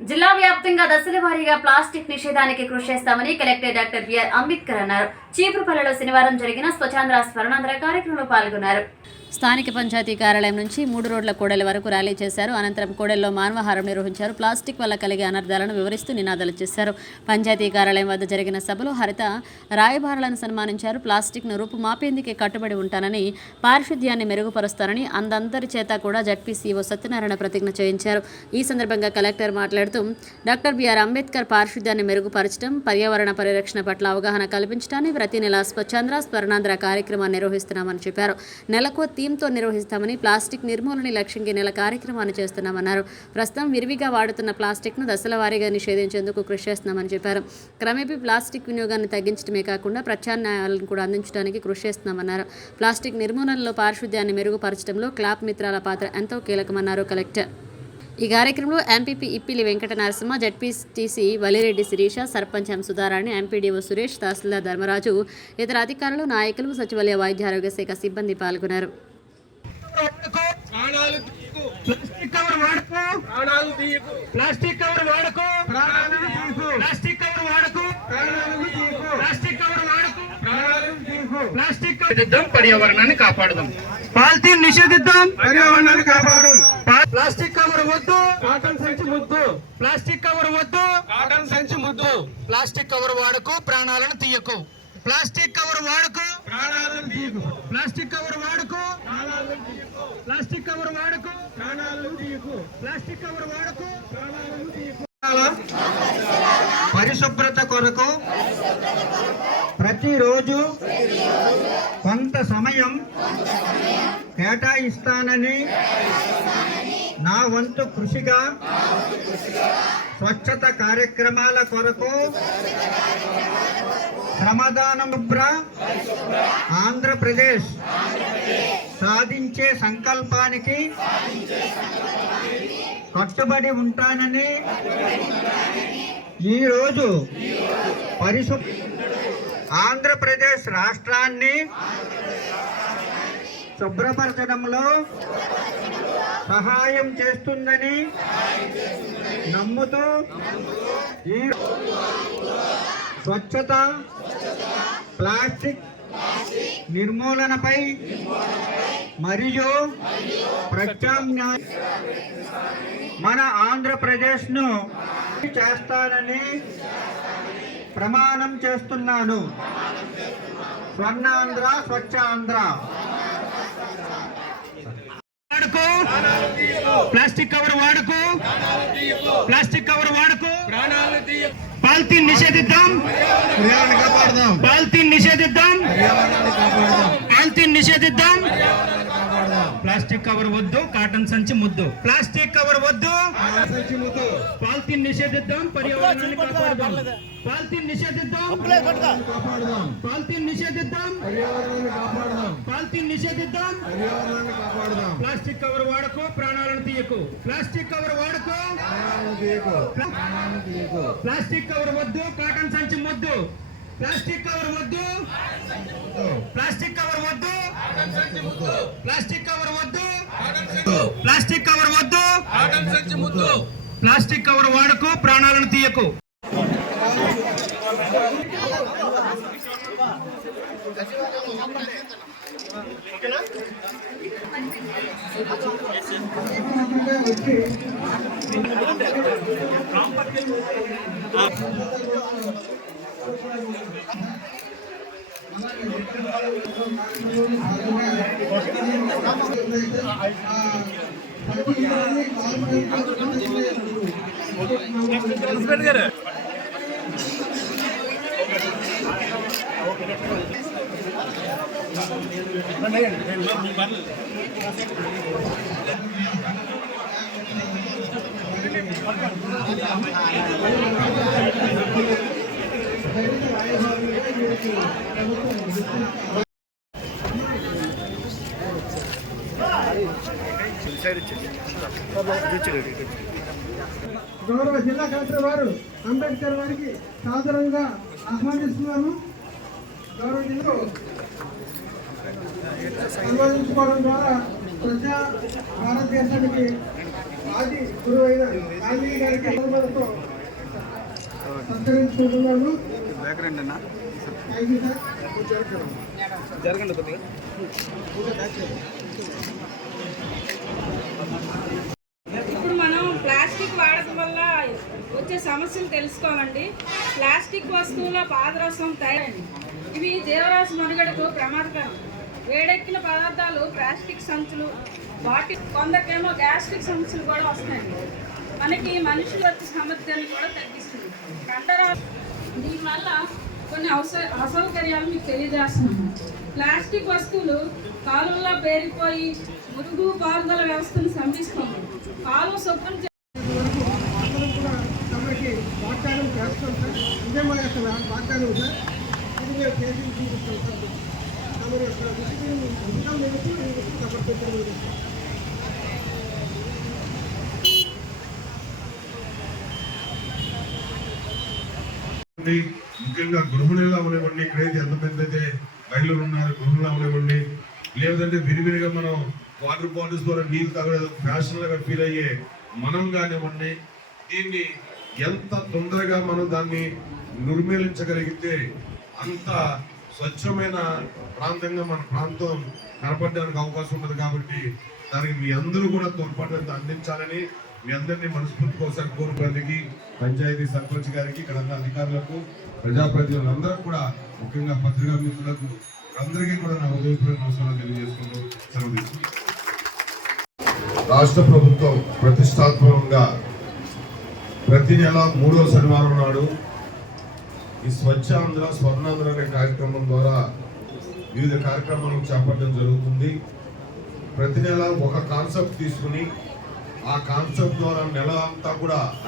జిల్లా వ్యాప్తంగా దశల వారీగా ప్లాస్టిక్ నిషేధానికి కృషి చేస్తామని కలెక్టర్ డాక్టర్ బిఆర్ అంబేద్కర్ అన్నారు. చీపురుపల్లిలో శనివారం జరిగిన స్వచ్ఛాంధ్ర స్మరణాంధ్ర కార్యక్రమంలో పాల్గొన్నారు. స్థానిక పంచాయతీ కార్యాలయం నుంచి 3 రోడ్ల కూడలి వరకు ర్యాలీ చేశారు. అనంతరం కూడలిలో మానవహారం నిర్వహించారు. ప్లాస్టిక్ వల్ల కలిగే అనర్థాలను వివరిస్తూ నినాదాలు చేశారు. పంచాయతీ కార్యాలయం వద్ద జరిగిన సభలో హరిత రాయబారులను సన్మానించారు. ప్లాస్టిక్ను రూపుమాపేందుకే కట్టుబడి ఉంటానని, పారిశుద్ధ్యాన్ని మెరుగుపరుస్తానని అందరి చేత కూడా జడ్పీసీఓ సత్యనారాయణ ప్రతిజ్ఞ చేయించారు. ఈ సందర్భంగా కలెక్టర్ మాట్లాడుతూ డాక్టర్ బిఆర్ అంబేద్కర్ పారిశుద్ధ్యాన్ని మెరుగుపరచడం, పర్యావరణ పరిరక్షణ పట్ల అవగాహన కల్పించడాన్ని ప్రతి నెల స్వచ్ఛాంధ్ర స్మరణాంధ్ర కార్యక్రమాన్ని నిర్వహిస్తున్నామని చెప్పారు. నెలకు థీమ్తో నిర్వహిస్తామని, ప్లాస్టిక్ నిర్మూలన లక్ష్యంగా నెల కార్యక్రమాన్ని చేస్తున్నామన్నారు. ప్రస్తుతం విరివిగా వాడుతున్న ప్లాస్టిక్ను దశల వారీగా నిషేధించేందుకు కృషి చేస్తున్నామని చెప్పారు. క్రమేపీ ప్లాస్టిక్ వినియోగాన్ని తగ్గించడమే కాకుండా ప్రత్యామ్నాయాలను కూడా అందించడానికి కృషి చేస్తున్నామన్నారు. ప్లాస్టిక్ నిర్మూలనలో పారిశుద్ధ్యాన్ని మెరుగుపరచడంలో క్లాప్ మిత్రాల పాత్ర ఎంతో కీలకమన్నారు కలెక్టర్. ఈ కార్యక్రమంలో ఎంపీపీ ఇప్పిలి వెంకట నరసింహ, జడ్పీటీసీ వలిరెడ్డి శిరీష, సర్పంచ్ ఎం సుధారాణి, ఎంపీడీఓ సురేష్, తహసీల్దార్ ధర్మరాజు, ఇతర అధికారులు, నాయకులు, సచివాలయ వైద్య ఆరోగ్య శాఖ సిబ్బంది పాల్గొన్నారు. పర్యావరణాన్ని కాపాడుదాం. పాలిథీన్ నిషేధిద్దాం, పర్యావరణాన్ని కాపాడుదాం. ప్లాస్టిక్ కవర్ వద్దు, కాటన్ సంచి ముద్దు. ప్లాస్టిక్ కవర్ వద్దు, కాటన్ సంచి ముద్దు. ప్లాస్టిక్ కవర్ వాడకు, ప్రాణాలను తీయకు. ప్లాస్టిక్ కవర్ వాడకు, ప్రాణాలను తీయకు. ప్లాస్టిక్ కవర్ వాడకు, ప్రాణాలను తీయకు. ప్లాస్టిక్ కవర్ వాడకు, ప్రాణాలను తీయకు. ప్లాస్టిక్ కవర్ వాడకు. ప్రాణాలను తీయకు. పరిశుభ్రత కొరకు ప్రతిరోజు కొంత సమయం కేటాయిస్తానని నా వంతు కృషిగా స్వచ్ఛత కార్యక్రమాల కొరకు శ్రమదానం ఆంధ్రప్రదేశ్ సాధించే సంకల్పానికి కట్టుబడి ఉంటానని ఈరోజు ఆంధ్రప్రదేశ్ రాష్ట్రాన్ని శుభ్రపరచడంలో సహాయం చేస్తుందని నమ్ముతూ ఈ స్వచ్ఛత, ప్లాస్టిక్ నిర్మూలనపై మరియు ప్రత్యామ్నాయ మన ఆంధ్రప్రదేశ్ను చేస్తానని ప్రమాణం చేస్తున్నాను. స్వర్ణాంధ్ర, స్వచ్ఛాంధ్ర. ప్లాస్టిక్ కవర్ వాడుకో, ప్లాస్టిక్ కవర్ వాడుకో. పాలిథీన్ నిషేధిద్దాం, పాలిథీన్ నిషేధిద్దాం, పాలిథీన్ నిషేధిద్దాం. ప్లాస్టిక్ కవర్ వద్దు, కాటన్ సంచి ముద్దు. ప్లాస్టిక్ కవర్ వద్దు, పాలిథీన్ నిషేధిద్దాం, పర్యావరణాన్ని కాపాడుదాం. పాలిథీన్ నిషేధిద్దాం, పాలిథీన్ నిషేధిద్దాం, పాలిథీన్ నిషేధిద్దాం. ప్లాస్టిక్ కవర్ వాడకు, ప్రాణాలను తీయకు. ప్లాస్టిక్ కవర్ వాడకు, ప్లాస్టిక్ కవర్ వద్దు, కాటన్ సంచి ముద్దు. ప్లాస్టిక్ కవర్ వద్దు, ప్లాస్టిక్ కవర్ వద్దు, ప్లాస్టిక్ కవర్ వద్దు, ప్లాస్టిక్ కవర్ వద్దు, కాటన్ సంచి ముద్దు. ప్లాస్టిక్ కవర్ వాడకు, ప్రాణాలను తీయకు. గౌరవ జిల్లా కలెక్టర్ వారు అంబేద్కర్ వారికి సాదరంగా ఆహ్వానిస్తున్నాను. గౌరవ జిల్లా అనువదించుకోవడం ద్వారా ప్రజా భారతదేశానికి ఆది గురువైన గాంధీ గారికి బహుమతితో సత్కరించుకుంటున్నాను. Thank you sir. ఇప్పుడు మనం ప్లాస్టిక్ వాడకం వల్ల వచ్చే సమస్యలు తెలుసుకోవాలండి. ప్లాస్టిక్ వస్తువుల పాదరసం తయారైంది. ఇవి జీవరాశి మనుగడకు ప్రమాదకరం. వేడెక్కిన పదార్థాలు ప్లాస్టిక్ సంచులు, వాటి కొందరికేమో గ్యాస్ట్రిక్ సమస్యలు కూడా వస్తాయండి. మనకి మనుషులు వచ్చే సామర్థ్యాన్ని కూడా తగ్గిస్తుంది. కండరాలు దీనివల్ల కొన్ని అసౌకర్యాలు మీకు తెలియజేస్తున్నాను. ప్లాస్టిక్ వస్తువులు కాలువల్లో పేరిపోయి మురుగు పారుదల వ్యవస్థను స్తంభిస్తుంది. కాలువ శుభ్రం అందరం కూడా తమకి వాగ్దానం చేస్తాం సార్. ఇదే మా యొక్క వాగ్దానం సార్. ఇది మేము చేసి చూపిస్తాం సార్. తమరి యొక్క దృష్టికి ఇంకా మేము సమర్పించడం. ముఖ్యంగా గృహిణులు అవనివ్వండి, ఇక్కడైతే ఎంతమంది అయితే మహిళలు ఉన్నారు గృహిణులు అవనివ్వండి, లేదంటే విరివిరిగా మనం వాటర్ బాటిల్స్ ద్వారా నీళ్ళు తాగడం ఫ్యాషన్ లాగా ఫీల్ అయ్యే మనం కానివ్వండి, దీన్ని ఎంత తొందరగా మనం దాన్ని నిర్మూలించగలిగితే అంత స్వచ్ఛమైన ప్రాంతంగా మన ప్రాంతం కనపడడానికి అవకాశం ఉంటుంది. కాబట్టి దానికి మీ అందరూ కూడా తోడ్పాటు అందించాలని మీ అందరినీ మనస్ఫూర్తిగా ఒకసారి కోరుకునేందుకు పంచాయతీ సర్పంచ్ గారికి, ఇక్కడ ఉన్న అధికారులకు, ప్రజాప్రతినిధులందరూ కూడా, ముఖ్యంగా పత్రికా మిత్రులకు అందరికీ కూడా నా ఉదయపూర్వక నమస్కారాలు తెలియజేసుకుంటూ సెలవు తీసుకుంటాం. రాష్ట్ర ప్రభుత్వం ప్రతిష్టాత్మకంగా ప్రతి నెల 3వ శనివారం నాడు ఈ స్వచ్ఛ ఆంధ్ర స్వర్ణాంధ్ర అనే కార్యక్రమం ద్వారా వివిధ కార్యక్రమాలను చేపట్టడం జరుగుతుంది. ప్రతి నెల ఒక కాన్సెప్ట్ తీసుకుని ఆ కాన్సెప్ట్ ద్వారా నెల అంతా కూడా ఆ